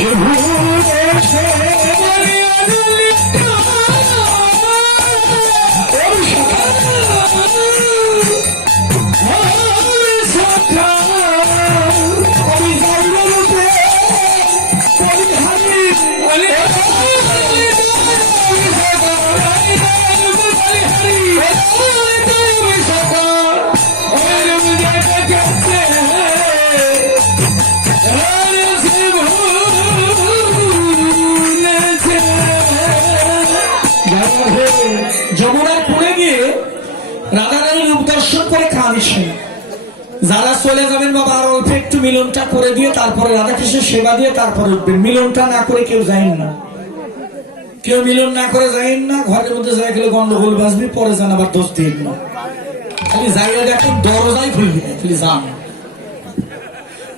সে মিলনটা করে দিয়ে তারপরে রাধাকৃষ্ণের সেবা দিয়ে তারপরে উঠবেন। মিলনটা না করে কেউ যাইন না। কেউ মিলন না করে যাইন না, ঘরের মধ্যে যাই গেলে গন্ডগোল বাজবি, পরে যান আবার দোষ দিন না। খালি জায়গা দেখেন দরজাই খুলবি না, খালি যান।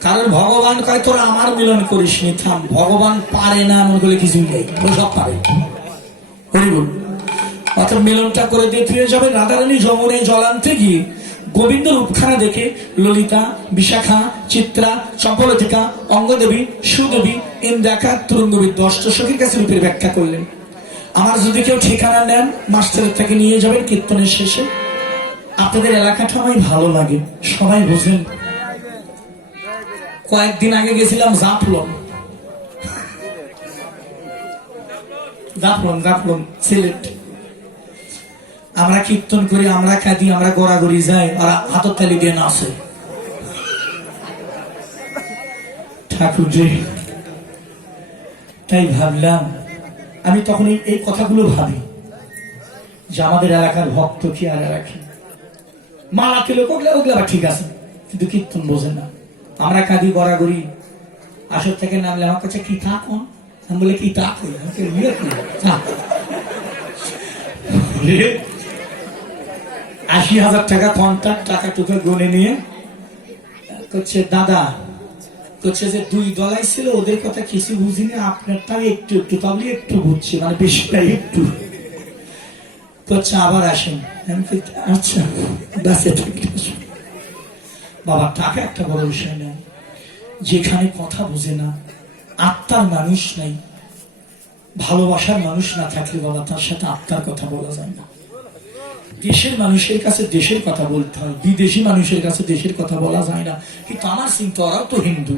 কারণ ভগবান কয়, তোরা আমার মিলন করিস নি, থাম। ভগবান পারে না এমন করে কিছুই নেই। ও সব পারে। হরি বল। অর্থাৎ মিলনটা করে দিয়ে ফিরে যাবে রাধারানী যমুনে জল আনতে গিয়ে। গোবিন্দ রূপখানা দেখে ললিতা, বিশাখা, চিত্রা, চম্পলতিকা, অঙ্গদেবী, সুদেবী ইন্দ্রাকা তুরঙ্গবিদ্য অষ্টসখীর কাছে রূপের ব্যাখ্যা করলেন। আমার যদি কেউ ঠিকানা নেন মাস্টারের থেকে নিয়ে যাবেন কীর্তনের শেষে। আপনাদের এলাকাটা আমায় ভালো লাগে, সবাই বোঝেন। কয়েকদিন আগে গেছিলাম জাফলন। জাফলন জাফলন, সিলেট। আমরা কীর্তন করি, আমরা কাঁদি, আমরা গড়াগড়ি যাই, আর হাতর তালি দিয়ে নাচে। ঠাকুর রে তাই ভাবলাম, আমি তখন এই- কথাগুলো ভাবি, যে আমাদের এলাকার ভক্ত কি আর রাখি মালা কিলো ওগুলো ওগুলো আবার ঠিক আছে, কিন্তু কীর্তন বোঝে না। আমরা কাঁদি, গড়াগড়ি, আসর থেকে নামলে আমার কাছে, কি থাকুন আমি বলে, কি তা কই? আমি বলি, "ইয়ে কি? থাক।" বলে, আশি হাজার টাকা কন্ট্রাক্ট টাকা টুকে গুনে নিয়ে, করছে দাদা, করছে যে দুই দলাই ছিল, ওদের কথা কিছু বুঝিনি আপনারটা একটু একটু তাহলে একটু বুঝছি মানে বেশিটা একটু। করছে আবার আসেন। আচ্ছা বাবা টাকা একটা বড় বিষয় নয় যেখানে কথা বুঝে না, আত্মার মানুষ নাই। ভালোবাসার মানুষ না থাকলে বাবা, তার সাথে আত্মার কথা বলা যায় না। দেশের মানুষের কাছে দেশের কথা বলতে হয়, বিদেশি মানুষের কাছে দেশের কথা বলা যায় না। কিন্তু আমার চিন্তা ওরাও তো হিন্দু।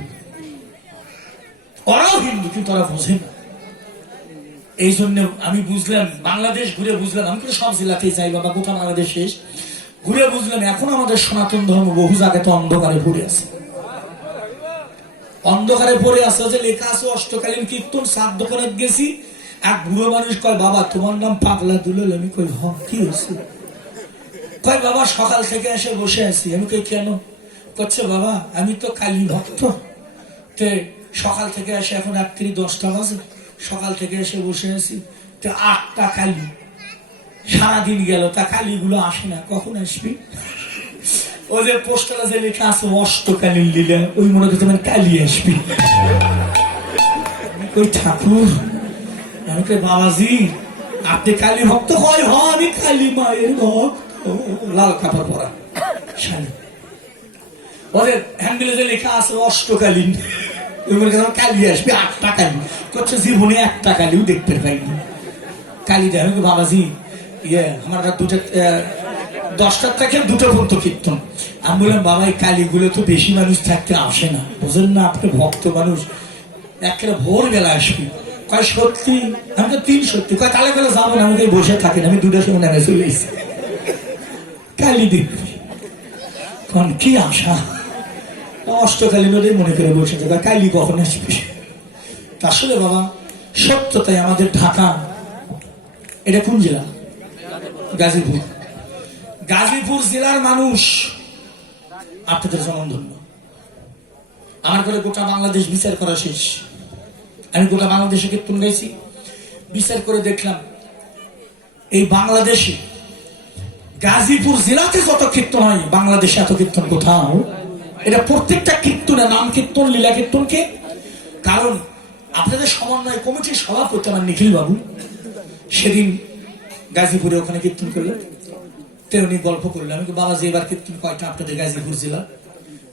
ওরাও হিন্দু, কিন্তু ওরা বোঝে না। এই জন্য আমি বুঝলাম, বাংলাদেশ ঘুরে বুঝলাম, আমি কিন্তু সব জেলাতেই যাই, বাবা, গোটা বাংলাদেশ শেষ। ঘুরে বুঝলাম, এখন আমাদের সনাতন ধর্ম বহু জায়গাতে অন্ধকারে ভরে আছে। অন্ধকারে পড়ে আছে যে লেখা আছে, অষ্টকালীন কীর্তন, সাত দোকানে গেছি। এক বুড়ো মানুষ কয়, বাবা, তোমার নাম পাগলা দুলাল, আমি কই হ কি হয়েছে? কয়, বাবা, সকাল থেকে এসে বসে আছি। আমি কই, কেন? করছে, বাবা, আমি তো কালী ভক্ত। তে, সকাল থেকে এসে এখন রাত্রি দশটা বাজে। সকাল থেকে এসে বসে আছি। তো, আটটা কালী। সারাদিন গেল, তা কালীগুলো আসে না। কখন আসবি? ওই যে পোস্টারে যে লেখা আছে অষ্টকালীন লীলা ওই মনে করতে মানে কালি আসবি। কই, ঠাকুর, আমি বাবাজি, আপনি কালী ভক্ত? হয় হ আমি কালী মায়ের ভক্ত। লাল কাপড় পরা। ওদের হ্যান্ডেলে লেখা আছে অষ্টকালীন। আসবে আটটা করছে জীবনে একটা দেখতে পাইনি। কই, বাবাজি ইয়ে আমার দশটার থেকে দুটো কীর্তন। আমি বললাম বাবা এই কালীগুলো তো বেশি মানুষ থাকতে আসে না। বুঝলেন না আপনি ভক্ত মানুষ। একেবারে ভোর বেলা আসবি। কয় সত্যি? আমি তো তিন সত্যি। কয় তাহলে বেলা যাব না আমি বসে থাকি না আমি দুটো সময় নেমে চলে এসেছি। কালী দেখবি। কারণ কি আশা? অষ্টকালী নদী মনে করে বসে থাকা, কালী কখন আসবে? আসলে বাবা সত্যতাই আমাদের ঢাকা। এটা কোন জেলা? গাজীপুর। গাজীপুর জেলার মানুষ আপনাদের জনধন্য আমার করে গোটা বাংলাদেশ বিচার করা শেষ। আমি গোটা বাংলাদেশে কীর্তন গাইছি। বিচার করে দেখলাম, এই বাংলাদেশে গাজীপুর জেলাতে যত কীর্তন হয় বাংলাদেশে এত কীর্তন কোথাও? এটা প্রত্যেকটা কীর্তনে নাম কীর্তন লীলা কীর্তনকে। কারণ আপনাদের সমন্বয় কমিটির সভাপতি আমার নিখিল বাবু। সেদিন গাজীপুরে ওখানে কীর্তন করলেন তে উনি গল্প করলেন আমি বাবা যে এবার কীর্তন কয়টা আপনাদের গাজীপুর জেলা?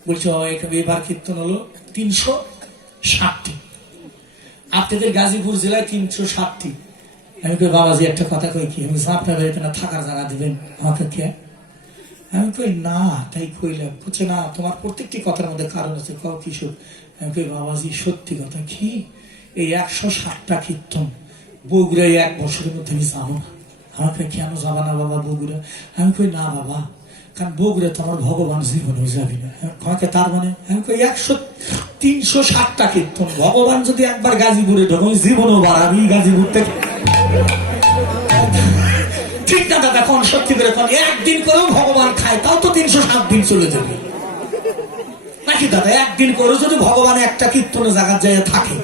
বলছে "ও, এখানে এবার কীর্তন হলো তিনশো ষাটটি। আপনাদের গাজীপুর জেলায় তিনশো ষাটটি। আমি কই, বাবাজি, একটা কথা কই কি? আমি আপনারা এখানে থাকার জায়গা দিবেন আমাকে কে আমি কই, না, তাই কইলাম। বলছে, না, তোমার প্রত্যেকটি কথার মধ্যে কারণ আছে, কও কিশোর আমি কই, বাবাজি, সত্যি কথা কি? এই একশো ষাটটা কীর্তন বগুড়ায় এক বছরের মধ্যে আমি যাব না। আমাকে কেন যাবা না বাবা বগুড়া? আমি কই, না বাবা, কারণ বগুড়া তো আমার ভগবান জীবনেও যাবি না। আমাকে তার মানে? আমি কই, একশো তিনশো ষাটটা কীর্তন ভগবান যদি একবার গাজীপুরে ঢোক জীবনও বাড়াবি গাজীপুর থেকে। ঠিক না, দাদা, কোন সত্যি করে কোন? একদিন করেও ভগবান খায়, তাও তো তিনশো সাত দিন চলে যাবে। নাকি দাদা, একদিন করে যদি ভগবান একটা কীর্তনে জায়গা যায় থাকে,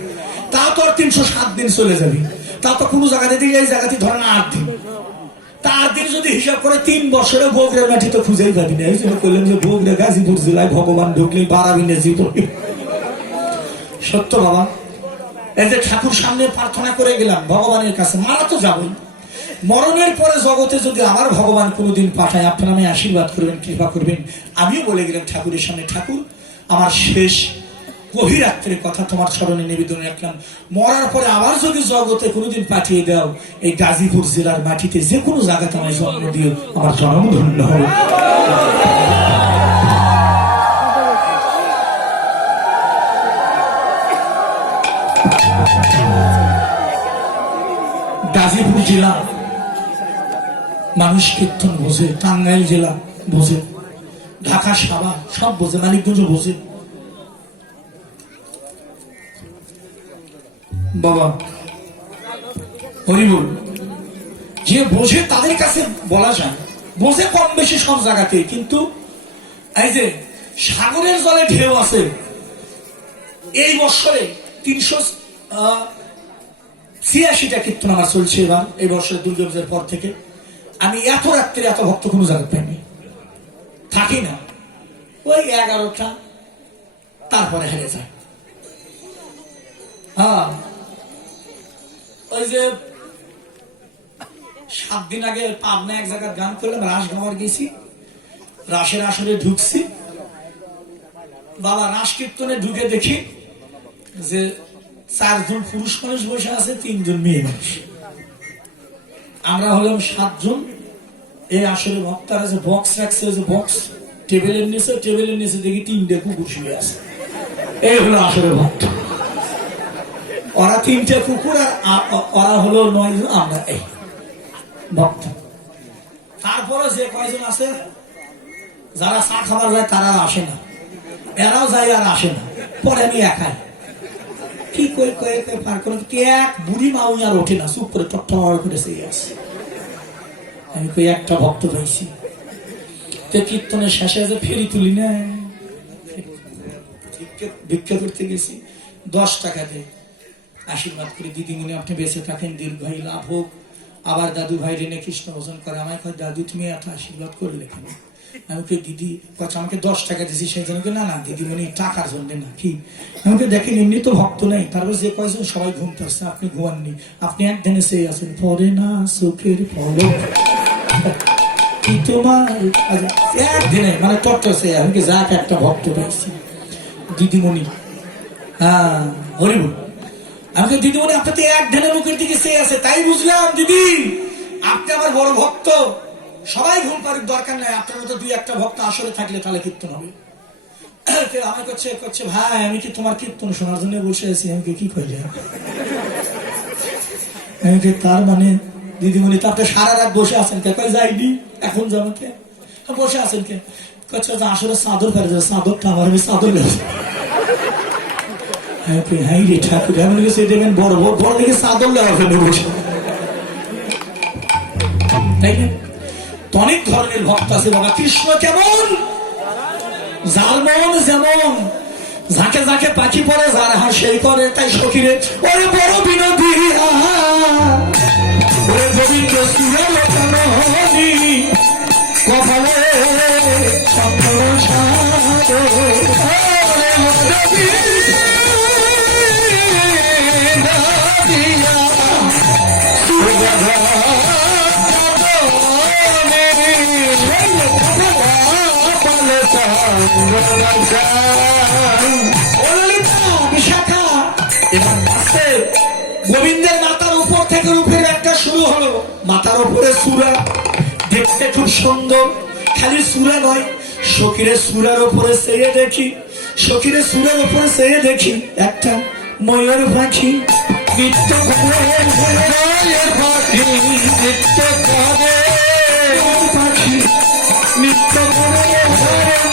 তাও তো আর তিনশো সাত দিন চলে যাবে। তাও তো কোনো জায়গাতে দিয়ে এই জায়গাতে ধরেন আট দিন। তার দিন যদি হিসাব করে তিন বছরে বগরে মাটি তো খুঁজেই পাবি না। এই জন্য করলেন যে বগরে গাজীপুর জেলায় ভগবান ঢুকলে বাড়াবি না জীবনে। সত্য বাবা? এই যে ঠাকুর সামনে প্রার্থনা করে গেলাম ভগবানের কাছে মারা তো যাবই মরণের পরে জগতে যদি আমার ভগবান কোনোদিন পাঠায়, আপনার আমি আশীর্বাদ করবেন, কৃপা করবেন। আমিও বলে গেলাম, ঠাকুরের সামনে, ঠাকুর, আমার শেষ গভীর রাত্রের কথা তোমার স্মরণে নিবেদন রাখলাম। মরার পরে আবার যদি জগতে কোনোদিন পাঠিয়ে দাও, এই গাজীপুর জেলার মাটিতে যে কোনো জায়গাতে আমায় জন্ম দিও, আমার জন্ম ধন্য হবে গাজীপুর জেলা মানুষ কীর্তন বোঝে, টাঙ্গাইল জেলা বোঝে, ঢাকা সাবা সব বোঝে মানিকগঞ্জ বোঝে। বাবা, হরিবল, যে বোঝে তাদের কাছে বলা যায়, বোঝে কম বেশি সব জায়গাতে কিন্তু এই যে সাগরের জলে ঢেউ আছে, এই বছরে তিনশো ছিয়াশিটা কীর্তন আমার চলছে এবার, এই বছরের দুর্গাপূজার পর থেকে। আমি এত রাত্রে এত ভক্ত কোনো জায়গায় পাইনি। থাকি না। ওই এগারোটা, তারপরে হেরে যায়। হ্যাঁ। ওই যে সাত দিন আগে পাবনা এক জায়গায় গান করলাম রাস গাওয়ার গেছি। রাসের আসরে ঢুকছি। বাবা রাস কীর্তনে ঢুকে দেখি যে চারজন পুরুষ মানুষ বসে আছে, তিনজন মেয়ে মানুষ। আমরা হলাম সাতজন। এই আসলে ভক্তারা যে বক্স রাখছে যে বক্স টেবিলের নিচে টেবিলের নিচে দেখি তিনটে কুকুর শুয়ে আছে। এই হলো আসলে ভক্ত ওরা তিনটে কুকুর আর ওরা হলো নয় আমরা এই ভক্ত তারপরে যে কয়জন আছে, যারা চা খাবার যায়, তারা আসে না। এরাও যায় আর আসে না। পরে আমি একাই। কি কই কয়ে কয়ে পার করে কি এক বুড়ি মা ওই আর ওঠে না, চুপ করে টট্টর করে সেই আসে আমি কই একটা ভক্ত পাইছি তো কীর্তনের শেষে যে ফেরি তুলি না, ভিক্ষা- করতে গেছি, দশ টাকা দিয়ে আশীর্বাদ করি দিদিমণি আপনি বেঁচে থাকেন, দীর্ঘায়ু লাভ হোক। আবার দাদু ভাই রেনে কৃষ্ণ ভোজন করে, আমায় কয়, দাদু, তুমি এত আশীর্বাদ করলে কেন? আমি ওকে দিদি কচ্ছে আমাকে দশ টাকা দিছি সেই না না দিদিমণি টাকার জন্য না কি? আমাকে দেখেন এমনি তো ভক্ত তারপর যে কয়েকজন সবাই ঘুমতে আসছে আপনি ঘুমাননি। আপনি একদিনে সে আছেন। পরে না সুখের তোমার? আচ্ছা, মানে টট্টসে আমি কি যাক একটা ভক্ত দিদিমণি। হ্যাঁ হরিবুল। আমি তো দিদিমণি আপনার তো এক মুখের দিকে সে আছে তাই বুঝলাম দিদি। আপনি আমার বড় ভক্ত। সবাই ঘুম পাড়ির দরকার নাই। আপনার মতো দুই একটা ভক্ত আসলে থাকলে তাহলে কীর্তন হবে। আমি করছে করছে, ভাই, আমি কি তোমার কীর্তন শোনার জন্য বসে আছি? আমি কি কইলে আমি তার মানে দিদিমণি তো আপনি সারা রাত বসে আছেন কে? কই, যাইনি। এখন যাব কে? বসে আছেন কে? করছে আসলে চাদর ফেলে যাবে চাদরটা আমার আমি চাদর লেগেছে হ্যাঁ দেবেন বড় বড় বড় দেখে চাদর ফেলে বসে? তাই না? অনেক ধরনের ভক্ত আছে বাবা কৃষ্ণ কেমন যার মন যেমন যাকে যাকে পাখি পরে যার হা সেই করে তাই সখিরে ওরে বড় বিনোদী কপালে বিশাখা এবার গোবিন্দের মাথার উপর থেকে রূপের একটা শুরু হলো মাথার উপরে সুরা দেখতে খুব সুন্দর খালি সুরা নয় সকিরের সুরার উপরে চেয়ে দেখি সকিরের সুরের উপরে চেয়ে দেখি একটা ময়ূর পাখি নৃত্য পাখি নৃত্য পাখি নৃত্য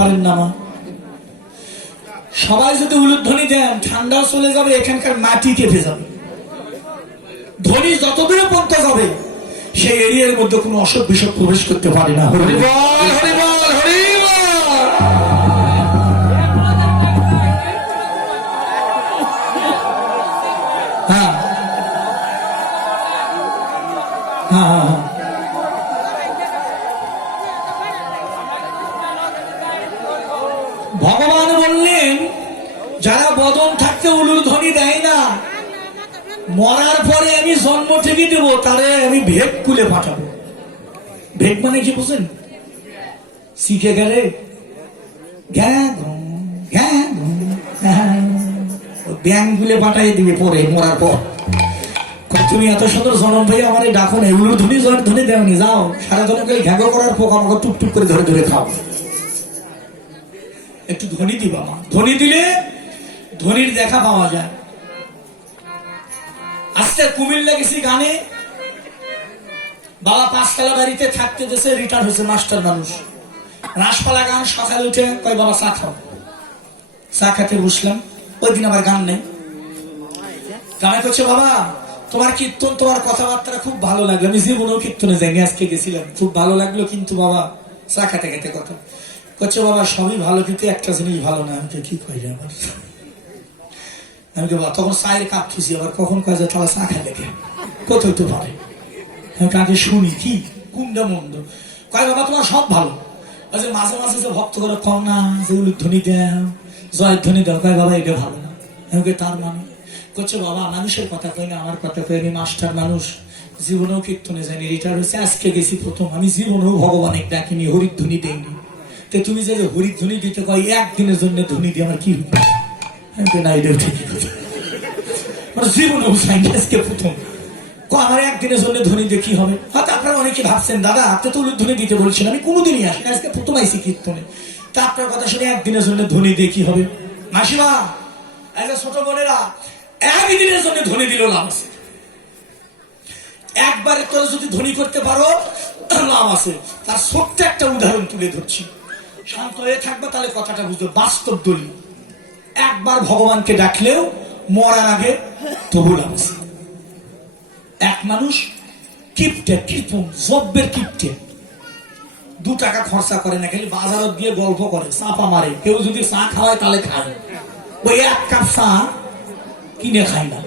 পারেন না মা। সবাই যদি উলুধ্বনি দেন ঠান্ডাও চলে যাবে এখানকার মাটি কেঁপে যাবে। ধ্বনি যত দূরে পড়তে যাবে সেই এরিয়ার মধ্যে কোনো অসুখ বিসুখ প্রবেশ করতে পারে না। বল হরি বল হ্যাঁ হ্যাঁ হ্যাঁ। বদন থাকতে উলুর ধ্বনি দেয় না। মরার পরে আমি জন্ম থেকে দেব, তারে আমি ভেদ কুলে পাঠাবো ভেদ মানে কি বুঝেন শিখে গেলে ব্যাং গুলে পাঠাই দিবে পরে মরার পর। তুমি এত সুন্দর জনম ভাই, আমার এই ডাকো না এগুলো ধুনি ধুনি দেওনি যাও। সারা জনম খালি ঘ্যাগো করার পোকা আমাকে টুকটুক করে ধরে ধরে খাও। একটু ধ্বনি দিবা মা। ধ্বনি দিলে ধ্বনির দেখা পাওয়া যায়। আজকে কুমিল্লা গেছি গানে। বাবা পাঁচতলা বাড়িতে থাকতে দেশে রিটায়ার হয়েছে মাস্টার মানুষ। রাসপালা গান সকালে উঠে কয়, বাবা, চা খাও। চা খেতে বসলাম। ওই দিন আমার গান নেই। গানে করছে বাবা, তোমার কীর্তন, তোমার কথাবার্তা খুব ভালো লাগল। আমি জীবনেও কীর্তনে যাইনি, আজকে গেছিলাম। খুব ভালো লাগল কিন্তু, বাবা, চা খেতে খেতে কথা। করছে বাবা, সবই ভালো, কিন্তু একটা জিনিস ভালো না। আমি কি কই আবার? তখন কাপ আবার কখন তাহলে চা খাই পারে আমি শুনি, কি? মন্দ। কয়, বাবা, তোমার সব ভালো। মাঝে মাঝে যে ভক্ত করে কম না যে উলুধ্বনি দেও, জয়ের ধ্বনি দেও। কয়, বাবা, এটা ভালো না। তার মানে? করছে, বাবা, মানুষের কথা কই না, আমার কথা কই আমি মাস্টার মানুষ। জীবনেও কীর্তনে জানি রিটায়ার হয়েছে, আজকে গেছি প্রথম। আমি জীবনেও ভগবানের ডাকিনি হরিধ্বনি দেইনি। তো তুমি যে হরিধ্বনি দিতে কয়, একদিনের জন্য ধ্বনি দিয়ে আমার কি হবে? আমি কই, না এটাও ঠিকই কথা মানে জীবনেও যাইনি আজকে প্রথম আমার একদিনের জন্য ধ্বনি হবে হয়তো আপনারা অনেকে ভাবছেন দাদা আপনি তো ধ্বনি দিতে বলছেন আমি কোনোদিনই আসি আজকে প্রথম আইসি কীর্তনে তা আপনার কথা শুনে একদিনের জন্য ধ্বনি হবে মাসিমা ছোট বোনেরা একদিনের জন্য ধ্বনি দিল লাভ আছে একবারে যদি ধনী করতে পারো লাভ আছে তার ছোট্ট একটা উদাহরণ তুলে ধরছি শান্ত হয়ে থাকবে তাহলে কথাটা বুঝবে বাস্তব দলিল একবার ভগবানকে ডাকলেও মরার আগে তবু লাভ আছে এক মানুষ কিপটে কৃপন জব্বের কিপটে। দু টাকা খরচা করে না, খালি বাজারত গিয়ে গল্প করে, চাপা মারে। কেউ যদি চা খাওয়ায় তাহলে খায়। ওই এক কাপ চা কিনে খায় না।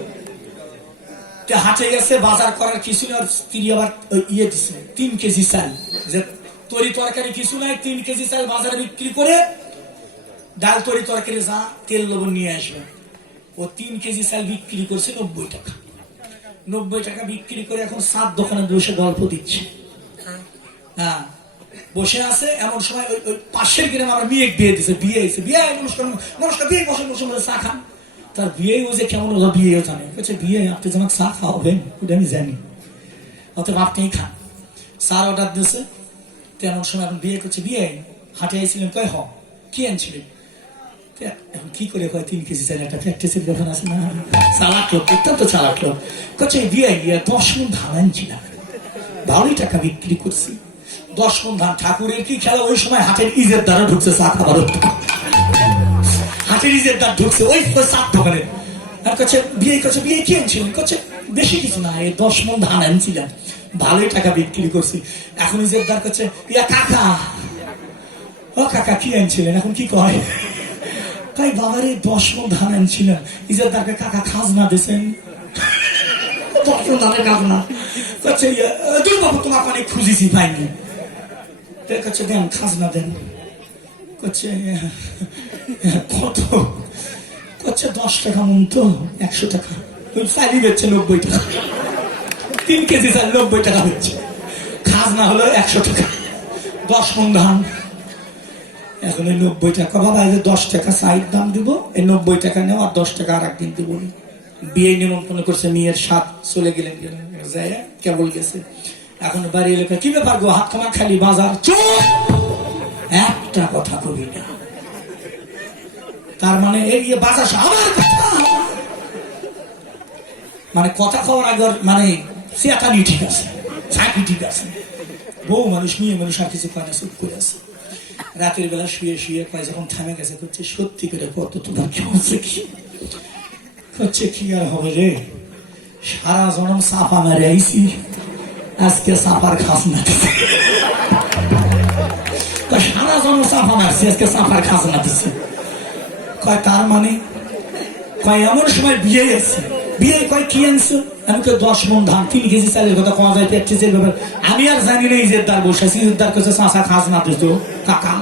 হাটে গেছে, বাজার করার কিছু না ওর স্ত্রী আবার ইয়ে দিছে, তিন কেজি চাল। যে তরি তরকারি কিছু নাই, তিন কেজি চাল বাজারে বিক্রি করে ডাল তরি তরকারি যা, তেল লবণ নিয়ে আসবে। ও তিন কেজি চাল বিক্রি করছে নব্বই টাকা। নব্বই টাকা বিক্রি করে এখন সাত দোকানে বসে গল্প দিচ্ছে। হ্যাঁ বসে আছে, এমন সময় ওই ওই পাশের গ্রামে আমার বিয়ে বিয়ে দিছে, বিয়ে হয়েছে। বিয়ে নমস্কার নমস্কার বিয়ে বসে বসে বসে চা খান তার বিয়ে ও যে কেমন ওরা বিয়েও জানে। বলছে, বিয়ে আপনি যেমন চা খাওয়াবেন ওটা আমি জানি। অতএব আপনিই খান। স্যার অর্ডার দিয়েছে, তো এমন সময় এখন বিয়ে করছে, বিয়ে হাটে আইছিলেন কয় হ? কি আনছিলেন? কি করে? তিন কেজি একটা ব্যাপার আছে না? চালাক লোক, অত্যন্ত চালাক লোক। করছে বিয়ে গিয়ে দশ মন ধান ভালোই টাকা বিক্রি করছি। দশ মন ধান, ঠাকুরের কি খেলা? ওই সময় হাটের ইজের দ্বারা ঢুকছে চা খাবার। হাটের ইজের দ্বার ঢুকছে, ওই আর কাছে বিয়ে বিয়ে কি আনছিলেন করছে বেশি কিছু না, এই দশ মন ধান আনছিলাম। ভালোই টাকা বিক্রি করছি। এখন ইজের দ্বার করছে ইয়া কাকা। ও কাকা, কি আনছিলেন? এখন কি কয়? তাই বাবারে দশ মন ধান আনছিলাম। ইজের দ্বারকে কাকা খাজনা দিয়েছেন। দশ মন ধানের খাজনা করছে ইয়া, দুই বাবু তোমাকে অনেক খুঁজেছি পাইনি। কাছে দেন খাজনা দেন। করছে কত? করছে দশ টাকা মন তো একশো টাকা। চালি বেচছে নব্বই টাকা। তিন কেজি চাল নব্বই টাকা বেচছে। খাজনা হলো একশো টাকা। দশ মন ধান। এখন এই নব্বই টাকা বাবা এই দশ টাকা সাইড দাম দিব, এই নব্বই টাকা নেও আর দশ টাকা আর একদিন দিব। বিয়ে নিমন্ত্রণ করছে, মেয়ের সাত চলে গেলেন কেবল গেছে। এখন বাড়ি এলাকা কি ব্যাপার গো, হাত খামা খালি, বাজার একটা কথা কবি না। তার মানে এই বাজার আমার মানে কথা খাওয়ার আগে মানে চেতানি ঠিক আছে ঠিক আছে। বউ মানুষ নিয়ে মানুষ আর কিছু কানে চুপ করে আছে। রাতের বেলা শুয়ে শুয়ে কয় যখন থামে গেছে করছে সত্যি করে কত তোমার কি হচ্ছে কি? হচ্ছে কি আর হবে রে? সারা জনম চাপা মারে আইছি। আজকে চাপার খাস না দিছে। সারা জনম চাপা মারছি, আজকে চাপার খাস না দিচ্ছে কয়, তার মানে কয়, এমন সময় বিয়ে আছে বিয়ে কয় কি আনছো আমি তো দশ মন ধান, তিন কেজি চালের কথা কওয়া যায় প্র্যাকটিসের ব্যাপার। আমি আর জানি না ইজের দ্বার বসেছি ইজের দ্বার কাছে চাষা খাজনা দিত কাকা।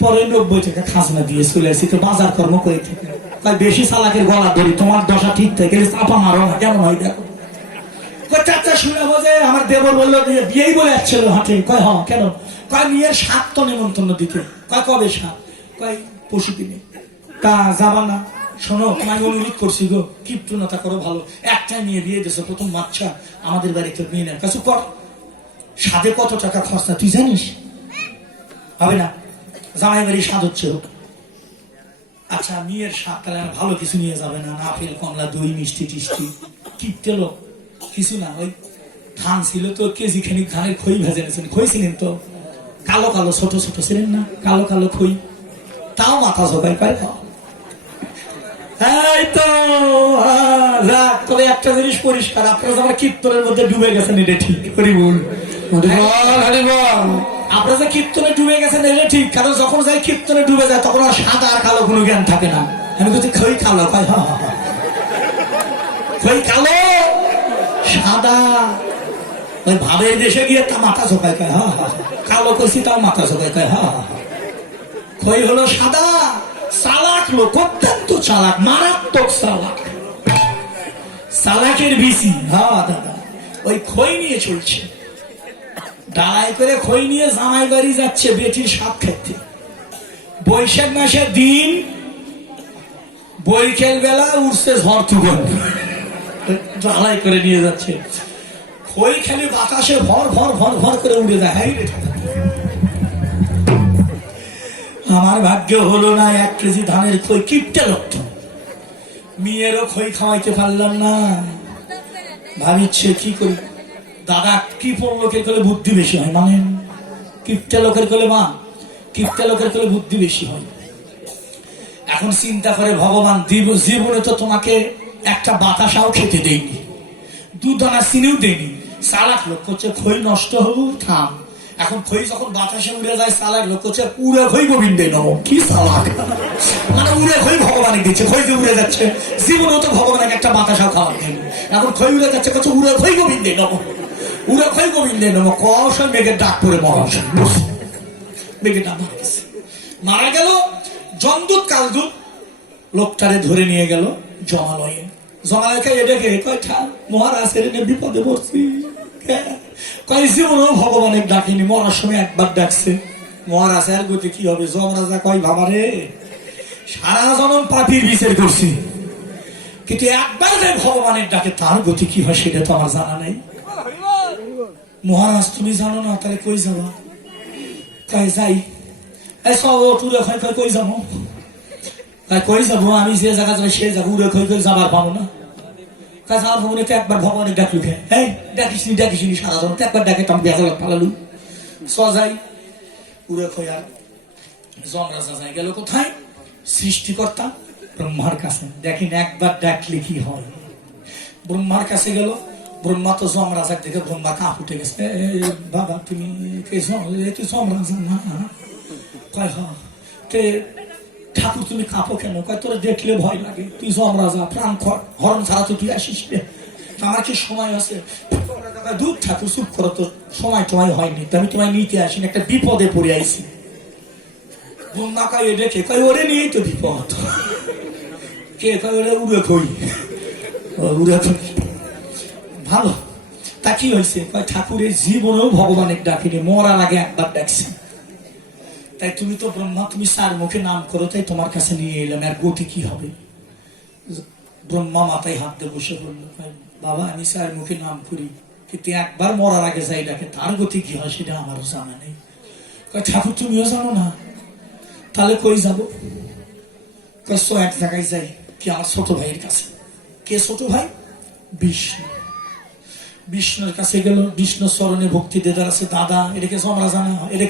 পরে নব্বই টাকা খাজনা দিয়ে চলে আসছি তো বাজার কর্ম করে। থেকে তাই বেশি চালাকের গলা ধরি, তোমার দশা ঠিক থাকে চাপা মারো না, কেমন হয় দেখো। চাচা শুনে বোঝে আমার দেবর বলল বিয়েই বলে যাচ্ছিল হাটে। কয়, হ, কেন? কয়, মেয়ের সাত তো নিমন্ত্রণ দিতে। কয়, কবে সাত? কয় পশু দিনে। তা যাবা না। শোনো, তোমায় অনুরোধ করছি গো, কীর্তনতা করো ভালো। একটাই নিয়ে বিয়ে দিয়েছ, প্রথম বাচ্চা। আমাদের বাড়িতে নিয়ে নেন কাছে কর। সাদে কত টাকা খরচা, তুই জানিস? হবে না? জামাই বাড়ি স্বাদ হচ্ছে আচ্ছা মেয়ের স্বাদ তাহলে ভালো কিছু নিয়ে যাবে না নাফেল কমলা, দই, মিষ্টি, টিষ্টি। কিপটে লোক, কিছু না, ওই ধান ছিল তো কেজি খানিক ধানের খই ভেজে এনেছেন খই ছিলেন তো? কালো কালো, ছোট ছোট ছিলেন না? কালো কালো খই। তাও মাথা ঝোকায়, পায় খাও এই তো আহ, তবে একটা জিনিস পরিষ্কার আপনারা যখন কীর্তনের মধ্যে ডুবে গেছেন এটা ঠিক হরিবল হরিবল আপনারা যে কীর্তনে ডুবে গেছেন এটা ঠিক কারণ যখন যাই কীর্তনে ডুবে যায় তখন আর সাদা আর কালো কোনো জ্ঞান থাকে না আমি বলছি খই কালো হা। খই কালো সাদা ওই ভাবের দেশে গিয়ে তা মাথা ঝোকায় কয় হা। কালো কইছি তাও মাথা ঝোকায় কয় হা। খই হলো সাদা চালাক লোক, অত্যন্ত চালাক, মারাত্মক চালাক। চালাকের বিসি। হ্যাঁ দাদা, ওই খই নিয়ে চলছে। ডালাই করে খই নিয়ে জামাই বাড়ি যাচ্ছে বেটির সাপ খেতে। বৈশাখ মাসের দিন বৈকাল বেলা উঠছে ঝড় তুগন ডালাই করে নিয়ে যাচ্ছে। খই খালি বাতাসে ভর ভর ভর ভর করে উড়ে যায়। ঠাকুর। আমার ভাগ্য হলো না এক কেজি ধানের খই, কিপটে লক্ষ মেয়েরও খই খাওয়াইতে পারলাম না। ভাবিচ্ছে কি করি? দাদা, কি লোকের করলে বুদ্ধি বেশি হয় মানে কিপ্টে লোকের করলে মা, কিপ্টে লোকের করলে বুদ্ধি বেশি হয়। এখন চিন্তা করে, ভগবান জীবনে তো তোমাকে একটা বাতাসাও খেতে দেয়নি। দুদানা চিনিও দেয়নি। সালাক লোক করছে, খই নষ্ট হব থাম। এখন খই যখন বাতাসে উড়ে যায় সালাক লোক করছে উড়ে খই গোবিন্দে নম। কি সালাক মানে উড়ে খই ভগবানে দিচ্ছে, খই যে উড়ে যাচ্ছে। জীবনেও তো ভগবানকে একটা বাতাসাও খাওয়ার দেয়নি এখন খই উড়ে যাচ্ছে করছে উড়ে খই গোবিন্দে নম। উড়ে খই গোবিন্দে নম। কষ মেঘের ডাক পরে মরা মেঘের ডাক মারা গেছে। মারা গেল জমদূত কালদূত। লোকটারে ধরে নিয়ে গেল জমালয়ে। জমালয়কে এটাকে কয় ঠা মহারাজ এর বিপদে পড়ছি। হ্যাঁ। কয় জীবনও ভগবানের ডাকিনি, মরার সময় একবার ডাকছে। মহারাজ এর গতি কি হবে? যমরাজা কয়, বাবা রে, সারা জনম পাপির বিচার করছি। কিন্তু একবার যে ভগবানের ডাকে, তার গতি কি হয় সেটা তো আমার জানা নাই। মহারাজ, তুমি জানো না, তাহলে কই যাবা? কয়, যাই। কই যাব? তাই কই যাব? আমি যে জায়গা যাব সে যাব উড়ে কই কই যাবার পাবো না। কাজ ভবনে তো একবার ভগবানের ডাকলু খে এই ডাকিস নি ডাকিস নি সারা তো একবার ডাকে তো আমি পালালু স যাই, উড়ে আর যমরাজা যাই, গেল কোথায়? সৃষ্টিকর্তা ব্রহ্মার কাছে। দেখেন একবার ডাকলে কি হয়? ব্রহ্মার কাছে গেল। ব্রহ্মা তো যমরাজার দেখে ব্রহ্মা কাপ উঠে গেছে। বাবা, তুমি যম- এ না? কয়, হ। ঠাকুর তুমি কাঁপো কেন? কয়, তোর দেখলে ভয় লাগে। তুই যমরাজা প্রাণ খর। হরণ ছাড়া তো তুই আসিস আমার কি সময় আছে? দূর ঠাকুর, চুপ করো তো। সময় তোমায় হয়নি। আমি তোমায় নিতে আসিনি, একটা বিপদে পড়ে আইছি। ব্রহ্মা কয় দেখে। কয়, ওরে নিয়েই তো বিপদ। কে কয়, ওরে উড়ে কই উড়ে কই ভালো। তা কি হয়েছে কয়, ঠাকুরের জীবনেও ভগবানের ডাকিনি মরার আগে একবার ডাকছে তাই তুমি তো ব্রহ্মা তুমি সার মুখে নাম করো তাই তোমার কাছে নিয়ে এলাম। আর গতি কি হবে? ব্রহ্মা মাথায় হাত দিয়ে বসে বলল বাবা আমি স্যার মুখে নাম করি কিন্তু একবার মরার আগে যাই ডাকে তার গতি কি হয় সেটা আমারও জানা নেই। ঠাকুর তুমিও জানো না? তাহলে কই যাব? "চো, এক জায়গায় যাই কি আমার ছোট ভাইয়ের কাছে। কে ছোট ভাই? বিষ্ণু। বিষ্ণুর কাছে গেল বিষ্ণু চরণে ভক্তি দেদার আছে দাদা এটাকে আমরা জানা? এটা